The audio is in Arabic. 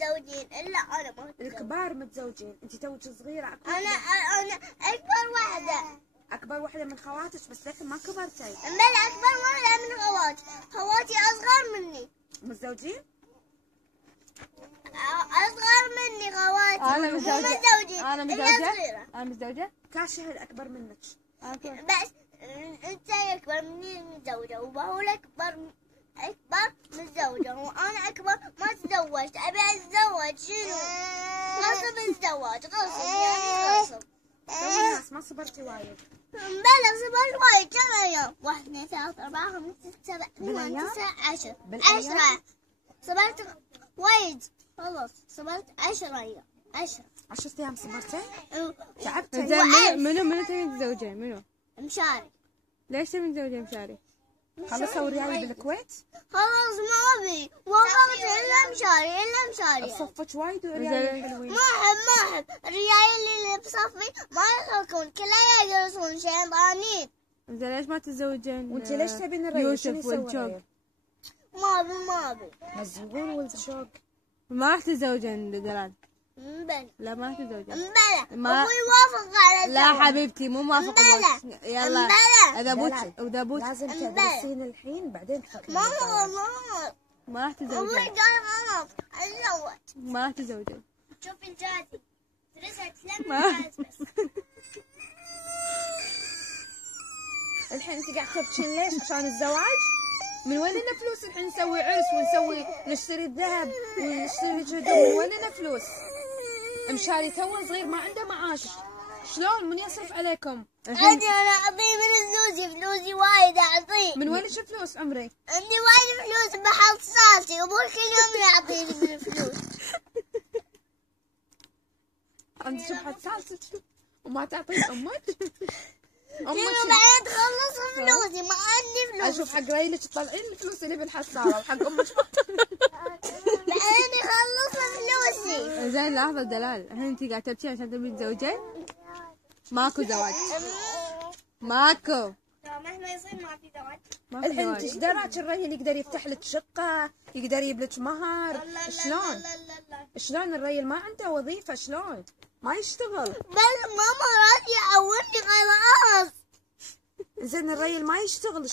متزوجين الا انا ما متزوجة. الكبار متزوجين، انت توك صغيره. انا اكبر واحده. اكبر واحده من خواتك بس لكن ما كبرتي. بلا اكبر واحده من خواتي اصغر مني. متزوجين؟ اصغر مني خواتي. انا متزوجه. انا متزوجه. كاشهر اكبر منك. بس انت اكبر مني متزوجه، وبقول اكبر متزوجه، وانا اكبر ما تزوجت. ابي اتزوج. شنو؟ غصب الزواج غصب، يعني غصب. الناس ما صبرتي وايد. بلا صبرت وايد. كم يوم؟ 1 2 3 4 5 6 7 8 9 10. 10 صبرت وايد. خلص صبرت 10 ايام. 10 ايام صبرتي؟ تعبتي. منو تبي تتزوجين؟ منو؟ مشاري. ليش تبي تتزوجين مشاري؟ خلصوا ريالي بالكويت؟ خلاص ما ابي والله الا مشاري. صفك وايد وريالي حلوين. ما احب الريال اللي بصفي ما يخلقون كلها يدرسون شيطانين. زين ليش ما تتزوجين؟ وانت ليش تبين الريال؟ يوسف والشوق. ما ابي. مزبون ولد شوق. ما راح تتزوجين دلال؟ بلا. لا ما راح تتزوجين. بلا. ابوي يوافق على الزواج. لا حبيبتي مو موافق. يلا اذا ابوك لازم تدرسين الحين بعدين تفكرين. ماما والله ما راح تتزوجين. ابوي قال غلط اتزوج. ما راح تتزوجين. شوفي الجازي درست لما بس. الحين انت قاعد تبكين ليش؟ عشان الزواج؟ من وين لنا فلوس الحين نسوي عرس ونسوي نشتري الذهب ونشتري جدة؟ من وين لنا فلوس؟ مشاري تو صغير ما عنده معاش، شلون من يصرف عليكم؟ عندي انا اعطيه من فلوسي وايد اعطيه. من وين لك فلوس عمري؟ عندي وايد فلوس بحط صالتي، وابوي كل يوم يعطيني من الفلوس. عندك بحط صالتك وما تعطين امك؟ شنو بعد تخلص فلوسي؟ ما عندي فلوس. اشوف حق ريلك تطلعين الفلوس اللي بالحصاله وحق امك بعدين يخلص فلوسي. زين لحظة دلال، الحين انتي قاعدة تبكين عشان تبين تتزوجين؟ ماكو زواج. ماكو. مهما يصير ما في زواج. الحين انت ايش دراك الريل يقدر يفتح لك شقه، يقدر يجيب لك مهر؟ شلون؟ شلون الريل ما عنده وظيفه؟ شلون؟ ما يشتغل. بس ماما راضية يعورني خلاص. زين الريل ما يشتغل شلون؟